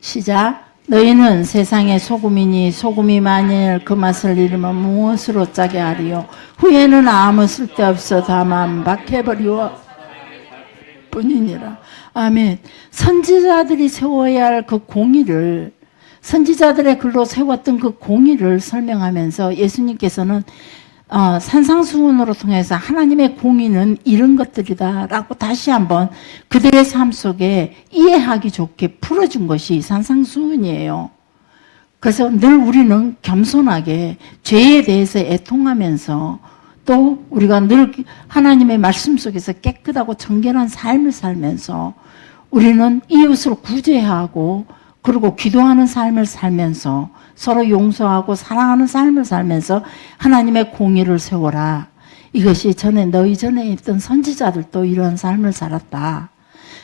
시작. 너희는 세상의 소금이니 소금이 만일 그 맛을 잃으면 무엇으로 짜게 하리요. 후에는 아무 쓸데없어 다만 박해버리워 뿐이니라. 아멘. 선지자들이 세워야 할 그 공의를, 선지자들의 글로 세웠던 그 공의를 설명하면서 예수님께서는 산상수훈으로 통해서 하나님의 공의는 이런 것들이다 라고 다시 한번 그들의 삶 속에 이해하기 좋게 풀어준 것이 산상수훈이에요. 그래서 늘 우리는 겸손하게 죄에 대해서 애통하면서 또 우리가 늘 하나님의 말씀 속에서 깨끗하고 정결한 삶을 살면서 우리는 이웃을 구제하고 그리고 기도하는 삶을 살면서 서로 용서하고 사랑하는 삶을 살면서 하나님의 공의를 세워라. 이것이 너희 전에 있던 선지자들도 이런 삶을 살았다.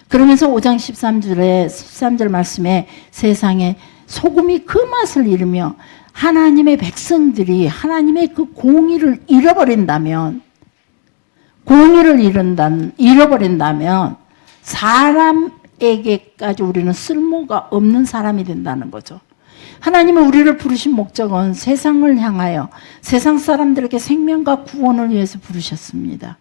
그러면서 5장 13절 말씀에 세상에 소금이 그 맛을 잃으며 하나님의 백성들이 하나님의 그 공의를 잃어버린다면, 잃어버린다면 사람에게까지 우리는 쓸모가 없는 사람이 된다는 거죠. 하나님은 우리를 부르신 목적은 세상을 향하여 세상 사람들에게 생명과 구원을 위해서 부르셨습니다.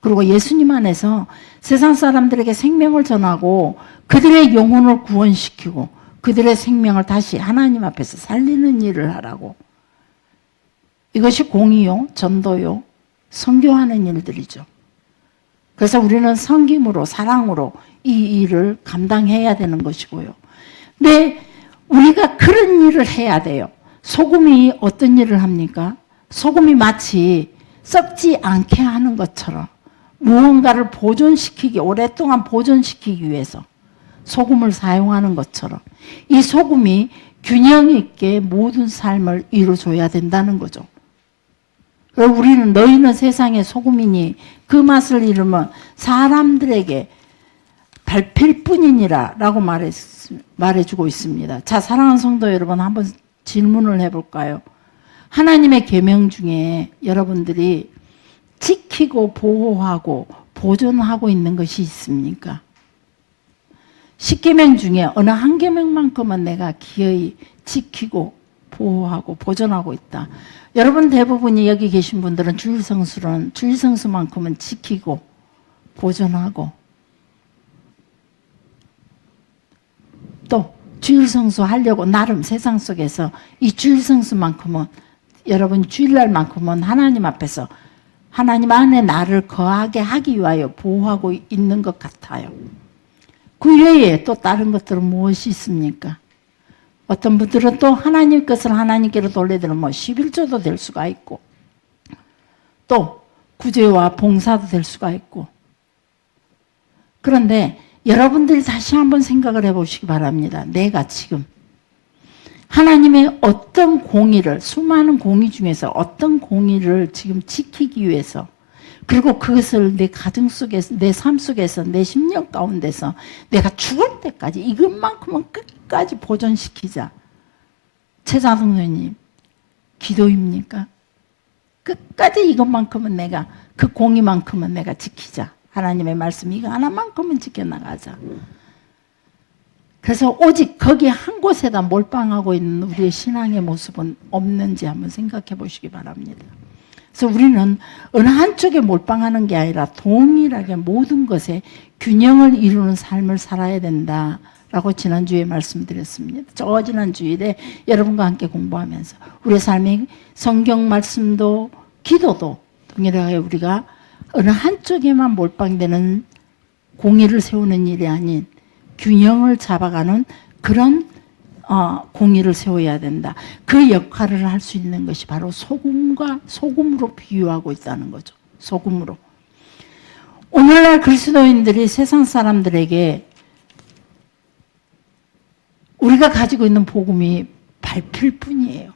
그리고 예수님 안에서 세상 사람들에게 생명을 전하고 그들의 영혼을 구원시키고 그들의 생명을 다시 하나님 앞에서 살리는 일을 하라고. 이것이 공의요, 전도요, 선교하는 일들이죠. 그래서 우리는 섬김으로, 사랑으로 이 일을 감당해야 되는 것이고요. 근데 우리가 그런 일을 해야 돼요. 소금이 어떤 일을 합니까? 소금이 마치 썩지 않게 하는 것처럼 무언가를 오랫동안 보존시키기 위해서 소금을 사용하는 것처럼 이 소금이 균형 있게 모든 삶을 이루어줘야 된다는 거죠. 우리는 너희는 세상의 소금이니 그 맛을 잃으면 사람들에게 밟힐 뿐이니라 라고 말해주고 있습니다. 자, 사랑하는 성도 여러분, 한번 질문을 해볼까요? 하나님의 계명 중에 여러분들이 지키고 보호하고 보존하고 있는 것이 있습니까? 10계명 중에 어느 한 계명만큼은 내가 기어이 지키고 보호하고 보존하고 있다. 여러분 대부분이 여기 계신 분들은 주일성수만큼은 지키고 보존하고 또 주일성수 하려고 나름 세상 속에서 이 주일성수만큼은 여러분 주일날만큼은 하나님 앞에서 하나님 안에 나를 거하게 하기 위하여 보호하고 있는 것 같아요. 그 외에 또 다른 것들은 무엇이 있습니까? 어떤 분들은 또 하나님 것을 하나님께로 돌려드리면 11조도 될 수가 있고 또 구제와 봉사도 될 수가 있고 그런데 여러분들이 다시 한번 생각을 해보시기 바랍니다. 내가 지금 하나님의 어떤 공의를 수많은 공의 중에서 어떤 공의를 지금 지키기 위해서 그리고 그것을 내 가정 속에서 내 삶 속에서 내 심령 가운데서 내가 죽을 때까지 이것만큼은 끝까지 보존시키자. 최자동님 기도입니까? 끝까지 이것만큼은 내가 그 공의만큼은 내가 지키자. 하나님의 말씀 이거 하나만큼은 지켜나가자. 그래서 오직 거기 한 곳에다 몰빵하고 있는 우리의 신앙의 모습은 없는지 한번 생각해 보시기 바랍니다. 그래서 우리는 어느 한쪽에 몰빵하는 게 아니라 동일하게 모든 것에 균형을 이루는 삶을 살아야 된다라고 지난주에 말씀드렸습니다. 저 지난 주일에 여러분과 함께 공부하면서 우리의 삶의 성경 말씀도 기도도 동일하게 우리가 어느 한쪽에만 몰빵되는 공의를 세우는 일이 아닌 균형을 잡아가는 그런 공의를 세워야 된다. 그 역할을 할 수 있는 것이 바로 소금으로 비유하고 있다는 거죠. 소금으로. 오늘날 그리스도인들이 세상 사람들에게 우리가 가지고 있는 복음이 밟힐 뿐이에요.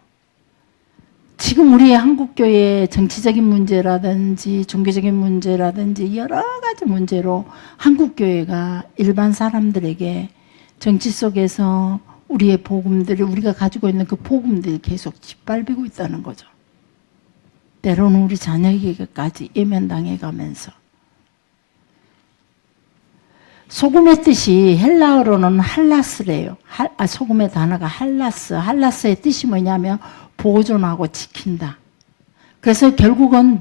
지금 우리의 한국교회의 정치적인 문제라든지 종교적인 문제라든지 여러 가지 문제로 한국교회가 일반 사람들에게 정치 속에서 우리의 복음들이 우리가 가지고 있는 그 복음들이 계속 짓밟히고 있다는 거죠. 때로는 우리 자녀에게까지 예면당해 가면서 소금의 뜻이 헬라어로는 할라스래요. 소금의 단어가 할라스. 할라스의 뜻이 뭐냐면 보존하고 지킨다. 그래서 결국은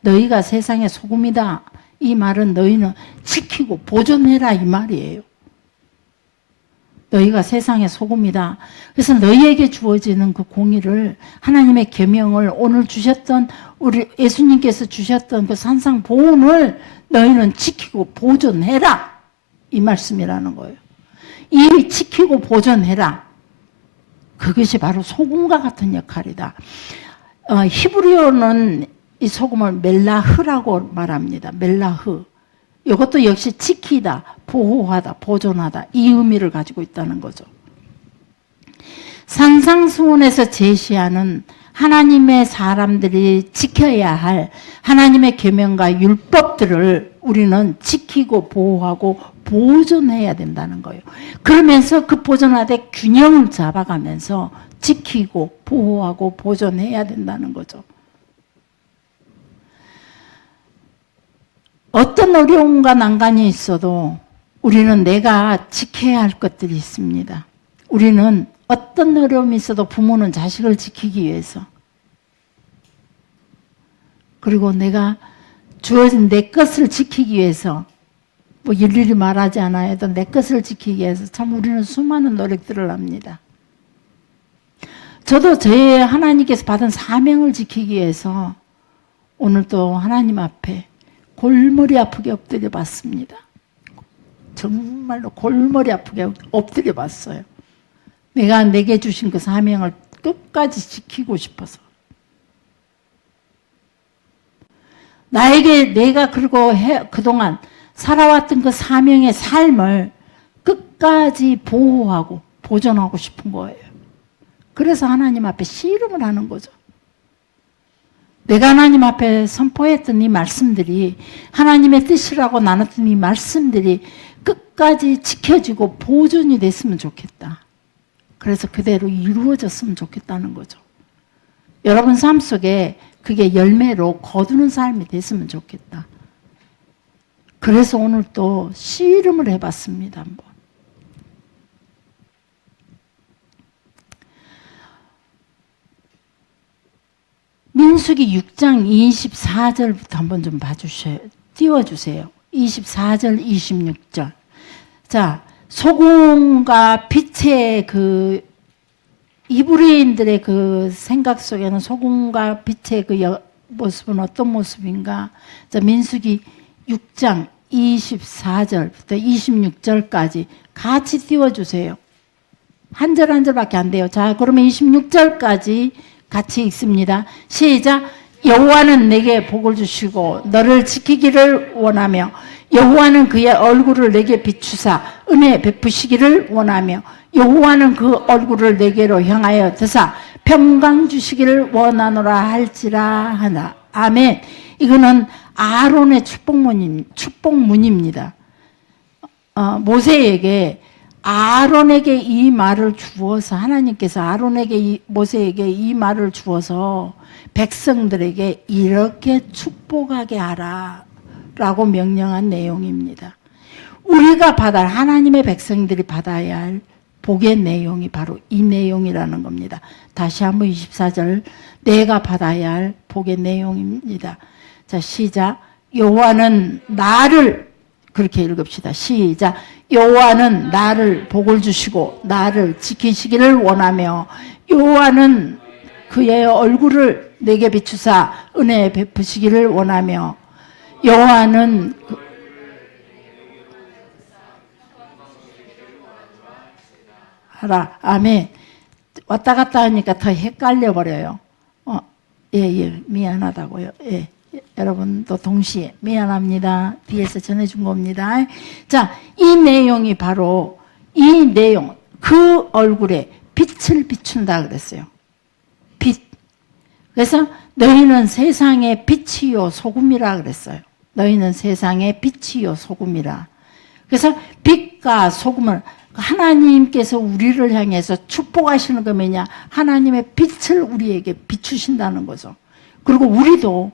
너희가 세상의 소금이다. 이 말은 너희는 지키고 보존해라 이 말이에요. 너희가 세상의 소금이다. 그래서 너희에게 주어지는 그 공의를 하나님의 계명을 오늘 주셨던 우리 예수님께서 주셨던 그 산상보훈을 너희는 지키고 보존해라. 이 말씀이라는 거예요. 이 지키고 보존해라. 그것이 바로 소금과 같은 역할이다. 히브리어는 이 소금을 멜라흐라고 말합니다. 멜라흐. 이것도 역시 지키다, 보호하다, 보존하다 이 의미를 가지고 있다는 거죠. 산상수훈에서 제시하는 하나님의 사람들이 지켜야 할 하나님의 계명과 율법들을 우리는 지키고 보호하고 보존해야 된다는 거예요. 그러면서 그 보존하되 균형을 잡아가면서 지키고 보호하고 보존해야 된다는 거죠. 어떤 어려움과 난관이 있어도 우리는 내가 지켜야 할 것들이 있습니다. 우리는 어떤 어려움이 있어도 부모는 자식을 지키기 위해서, 그리고 내가 주어진 내 것을 지키기 위해서, 뭐 일일이 말하지 않아야 해도 내 것을 지키기 위해서 참 우리는 수많은 노력들을 합니다. 저도 제 하나님께서 받은 사명을 지키기 위해서 오늘 또 하나님 앞에 골머리 아프게 엎드려 봤습니다. 정말로 골머리 아프게 엎드려 봤어요. 내게 주신 그 사명을 끝까지 지키고 싶어서. 내가 그리고 그동안 살아왔던 그 사명의 삶을 끝까지 보호하고 보존하고 싶은 거예요. 그래서 하나님 앞에 씨름을 하는 거죠. 내가 하나님 앞에 선포했던 이 말씀들이, 하나님의 뜻이라고 나눴던 이 말씀들이 끝까지 지켜지고 보존이 됐으면 좋겠다. 그래서 그대로 이루어졌으면 좋겠다는 거죠. 여러분 삶 속에 그게 열매로 거두는 삶이 됐으면 좋겠다. 그래서 오늘 또 씨름을 해봤습니다. 한번. 민수기 6장 24절부터 한번 좀 띄워주세요. 24절, 26절. 자, 소금과 빛의 그 이브리인들의 그 생각 속에는 소금과 빛의 그 모습은 어떤 모습인가? 자, 민수기 6장 24절부터 26절까지 같이 띄워주세요. 한 절 한 절밖에 안 돼요. 자, 그러면 26절까지 같이 읽습니다. 시작. 여호와는 내게 복을 주시고 너를 지키기를 원하며 여호와는 그의 얼굴을 내게 비추사 은혜 베푸시기를 원하며 여호와는 그 얼굴을 내게로 향하여 드사 평강 주시기를 원하노라 할지라 하나. 아멘. 이거는 아론의 축복문입니다. 모세에게 아론에게 이 말을 주어서 하나님께서 모세에게 이 말을 주어서 백성들에게 이렇게 축복하게 하라 라고 명령한 내용입니다. 우리가 하나님의 백성들이 받아야 할 복의 내용이 바로 이 내용이라는 겁니다. 다시 한번 24절 내가 받아야 할 복의 내용입니다. 자, 시작. 여호와는 나를, 그렇게 읽읍시다. 시작. 여호와는 나를 복을 주시고 나를 지키시기를 원하며 여호와는 그의 얼굴을 내게 비추사 은혜 베푸시기를 원하며 여호와는 하라. 아멘. 왔다 갔다 하니까 더 헷갈려 버려요. 미안하다고요. 예. 여러분도 동시에 미안합니다. 뒤에서 전해준 겁니다. 자, 이 내용이 바로 이 내용, 그 얼굴에 빛을 비춘다 그랬어요. 빛. 그래서 너희는 세상의 빛이요 소금이라 그랬어요. 너희는 세상의 빛이요 소금이라. 그래서 빛과 소금을 하나님께서 우리를 향해서 축복하시는 거 뭐냐? 하나님의 빛을 우리에게 비추신다는 거죠. 그리고 우리도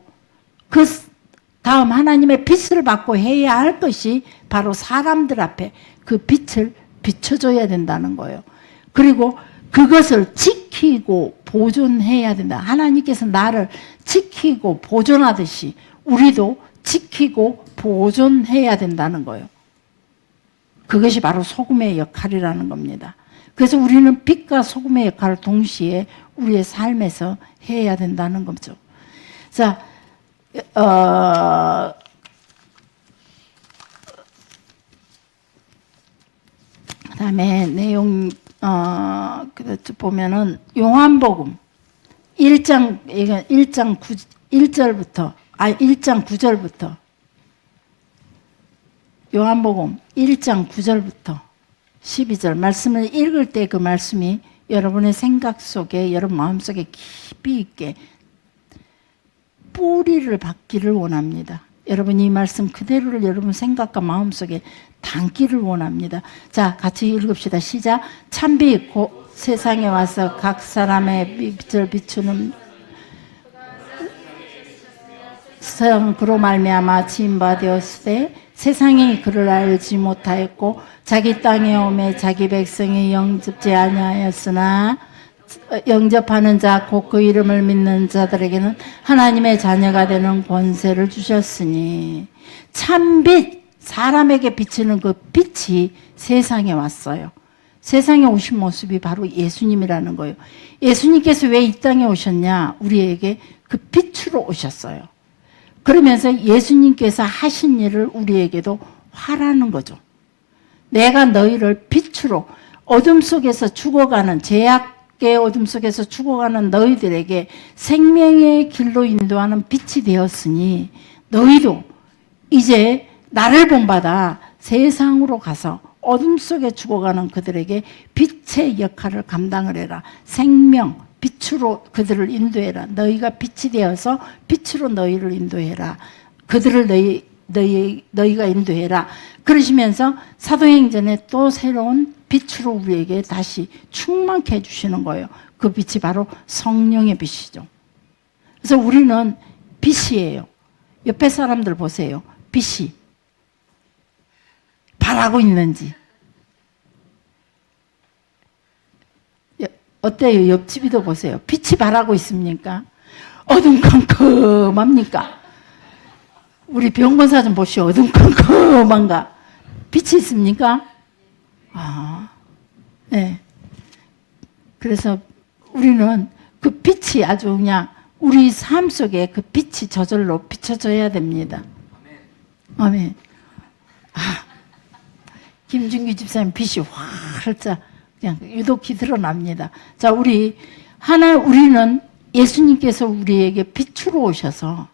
다음 하나님의 빛을 받고 해야 할 것이 바로 사람들 앞에 그 빛을 비춰줘야 된다는 거예요. 그리고 그것을 지키고 보존해야 된다. 하나님께서 나를 지키고 보존하듯이 우리도 지키고 보존해야 된다는 거예요. 그것이 바로 소금의 역할이라는 겁니다. 그래서 우리는 빛과 소금의 역할을 동시에 우리의 삶에서 해야 된다는 거죠. 자, 그다음에 내용 보면은 요한복음 1장 9절부터 요한복음 1장 9절부터 12절 말씀을 읽을 때 그 말씀이 여러분의 생각 속에 여러분 마음속에 깊이 있게 뿌리를 받기를 원합니다. 여러분 이 말씀 그대로를 여러분 생각과 마음속에 담기를 원합니다. 자, 같이 읽읍시다. 시작. 참빛 곧 세상에 와서 각 사람의 빛을 비추는 그로 말미암아 지은 바 되었으되 세상이 그를 알지 못하였고 자기 땅에 오매 자기 백성이 영접지 아니하였으나 영접하는 자 곧 그 이름을 믿는 자들에게는 하나님의 자녀가 되는 권세를 주셨으니 참빛 사람에게 비치는 그 빛이 세상에 왔어요. 세상에 오신 모습이 바로 예수님이라는 거예요. 예수님께서 왜 이 땅에 오셨냐? 우리에게 그 빛으로 오셨어요. 그러면서 예수님께서 하신 일을 우리에게도 하라는 거죠. 내가 너희를 빛으로 어둠 속에서 죽어가는 죄악의 어둠 속에서 죽어가는 너희들에게 생명의 길로 인도하는 빛이 되었으니 너희도 이제 나를 본받아 세상으로 가서 어둠 속에 죽어가는 그들에게 빛의 역할을 감당을 해라. 생명, 빛으로 그들을 인도해라. 너희가 빛이 되어서 빛으로 너희를 인도해라. 그들을 너희가 인도해라. 그러시면서 사도행전에 또 새로운 빛으로 우리에게 다시 충만케 해주시는 거예요. 그 빛이 바로 성령의 빛이죠. 그래서 우리는 빛이에요. 옆에 사람들 보세요. 빛이 바라고 있는지. 어때요? 옆집이도 보세요. 빛이 바라고 있습니까? 어둠컴컴합니까? 우리 병건사 좀 보시오. 어둠컴컴한가? 빛이 있습니까? 네. 그래서 우리는 그 빛이 아주 그냥 우리 삶 속에 그 빛이 저절로 비춰져야 됩니다. 아멘. 김준규 집사님 빛이 활짝 그냥 유독히 드러납니다. 자, 우리는 예수님께서 우리에게 빛으로 오셔서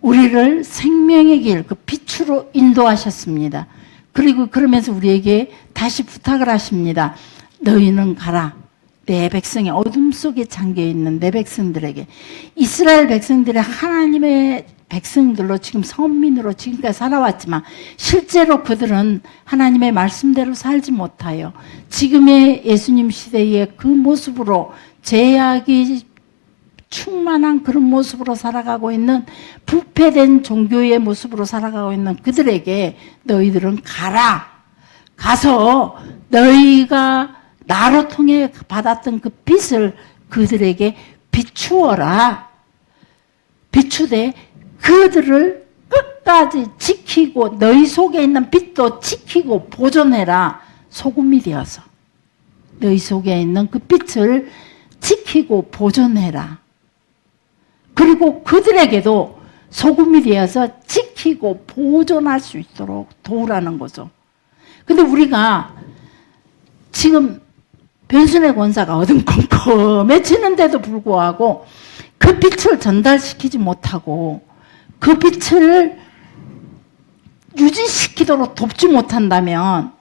우리를 생명의 길, 그 빛으로 인도하셨습니다. 그리고 그러면서 우리에게 다시 부탁을 하십니다. 너희는 가라. 내 백성의 어둠 속에 잠겨있는 내 백성들에게 이스라엘 백성들의 하나님의 백성들로 지금 선민으로 지금까지 살아왔지만 실제로 그들은 하나님의 말씀대로 살지 못하여 지금의 예수님 시대의 그 모습으로 죄악이 충만한 그런 모습으로 살아가고 있는 부패된 종교의 모습으로 살아가고 있는 그들에게 너희들은 가라. 가서 너희가 나로 통해 받았던 그 빛을 그들에게 비추어라. 비추되 그들을 끝까지 지키고 너희 속에 있는 빛도 지키고 보존해라. 소금이 되어서 너희 속에 있는 그 빛을 지키고 보존해라. 그리고 그들에게도 소금이 되어서 지키고 보존할 수 있도록 도우라는 거죠. 근데 우리가 지금 변순의 권사가 어둠컴컴해지는데도 불구하고 그 빛을 전달시키지 못하고 그 빛을 유지시키도록 돕지 못한다면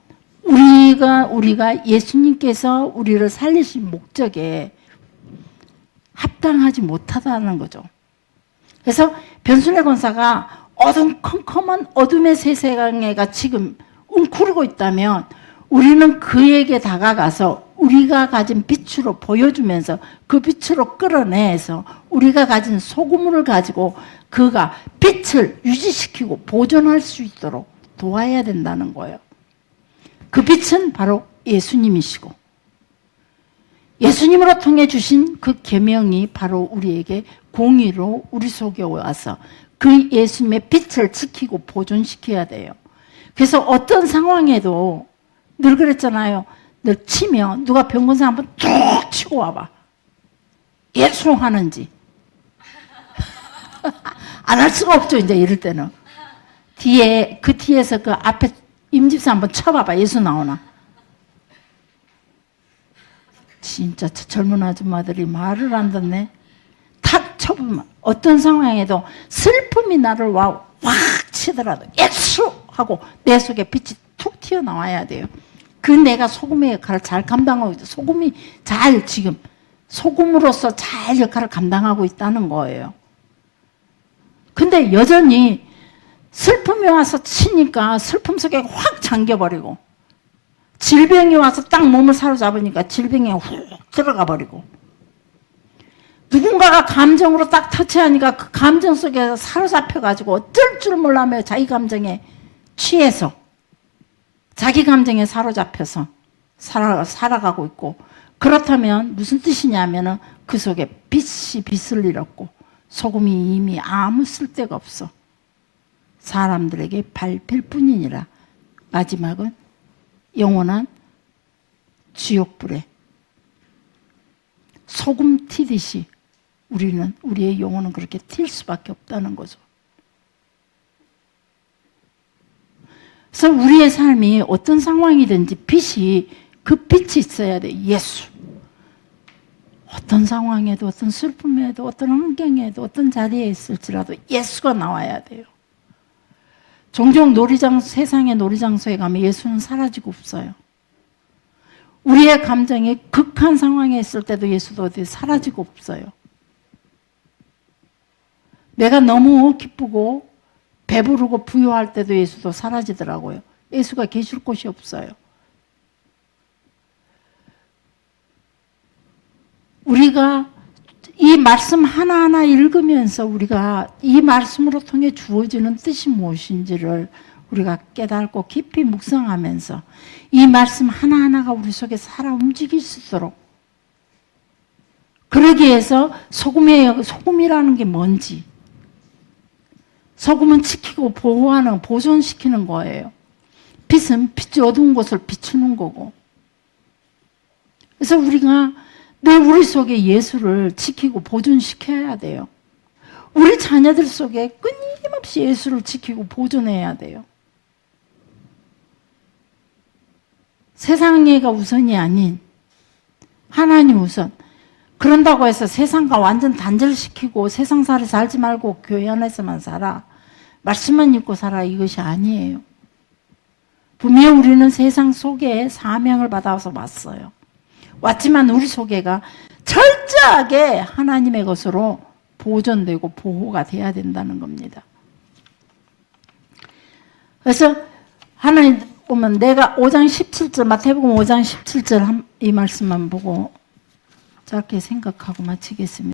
우리가 예수님께서 우리를 살리신 목적에 합당하지 못하다는 거죠. 그래서 변순의 권사가 어둠컴컴한 어둠의 세상에가 지금 웅크리고 있다면 우리는 그에게 다가가서 우리가 가진 빛으로 보여주면서 그 빛으로 끌어내서 우리가 가진 소금을 가지고 그가 빛을 유지시키고 보존할 수 있도록 도와야 된다는 거예요. 그 빛은 바로 예수님이시고 예수님으로 통해 주신 그 계명이 바로 우리에게 공의로 우리 속에 와서 그 예수님의 빛을 지키고 보존시켜야 돼요. 그래서 어떤 상황에도 늘 그랬잖아요. 늘 치면 누가 병건사 한번 툭 치고 와봐. 예수 하는지. 안 할 수가 없죠. 이제 이럴 때는. 그 뒤에서 그 앞에 임집사 한번 쳐봐봐. 예수 나오나. 진짜 젊은 아줌마들이 말을 안 듣네. 탁 쳐보면 어떤 상황에도 슬픔이 나를 확 치더라도 예수! 하고 내 속에 빛이 툭 튀어나와야 돼요. 그 내가 소금의 역할을 잘 감당하고 있다. 소금이 잘 지금 소금으로서 잘 역할을 감당하고 있다는 거예요. 근데 여전히 슬픔이 와서 치니까 슬픔 속에 확 잠겨버리고 질병이 와서 딱 몸을 사로잡으니까 질병에 훅 들어가 버리고 누군가가 감정으로 딱 터치하니까 그 감정 속에서 사로잡혀가지고 어쩔 줄 몰라며 자기 감정에 취해서 자기 감정에 사로잡혀서 살아가고 있고 그렇다면 무슨 뜻이냐면은 그 속에 빛이 빛을 잃었고 소금이 이미 아무 쓸데가 없어. 사람들에게 밟힐 뿐이니라. 마지막은 영원한 지옥불에 소금 튀듯이 우리의 영혼은 그렇게 튈 수밖에 없다는 거죠. 그래서 우리의 삶이 어떤 상황이든지 그 빛이 있어야 돼. 예수. 어떤 상황에도 어떤 슬픔에도 어떤 환경에도 어떤 자리에 있을지라도 예수가 나와야 돼요. 종종 세상의 놀이장소에 가면 예수는 사라지고 없어요. 우리의 감정이 극한 상황에 있을 때도 예수도 어디 사라지고 없어요. 내가 너무 기쁘고 배부르고 부유할 때도 예수도 사라지더라고요. 예수가 계실 곳이 없어요. 우리가 이 말씀 하나하나 읽으면서 우리가 이 말씀으로 통해 주어지는 뜻이 무엇인지를 우리가 깨닫고 깊이 묵상하면서 이 말씀 하나하나가 우리 속에 살아 움직일 수 있도록 그러기 위해서 소금이라는 게 뭔지 소금은 지키고 보호하는 보존시키는 거예요. 빛은 어두운 곳을 비추는 거고 그래서 우리가 늘 우리 속에 예수를 지키고 보존시켜야 돼요. 우리 자녀들 속에 끊임없이 예수를 지키고 보존해야 돼요. 세상애가 우선이 아닌 하나님 우선. 그런다고 해서 세상과 완전 단절시키고 세상살이 살지 말고 교회 안에서만 살아. 말씀만 읽고 살아. 이것이 아니에요. 분명히 우리는 세상 속에 사명을 받아서 왔어요. 왔지만 우리 속에가 철저하게 하나님의 것으로 보존되고 보호가 돼야 된다는 겁니다. 그래서 하나님 보면 내가 5장 17절 마태복음 5장 17절 이 말씀만 보고 짧게 생각하고 마치겠습니다.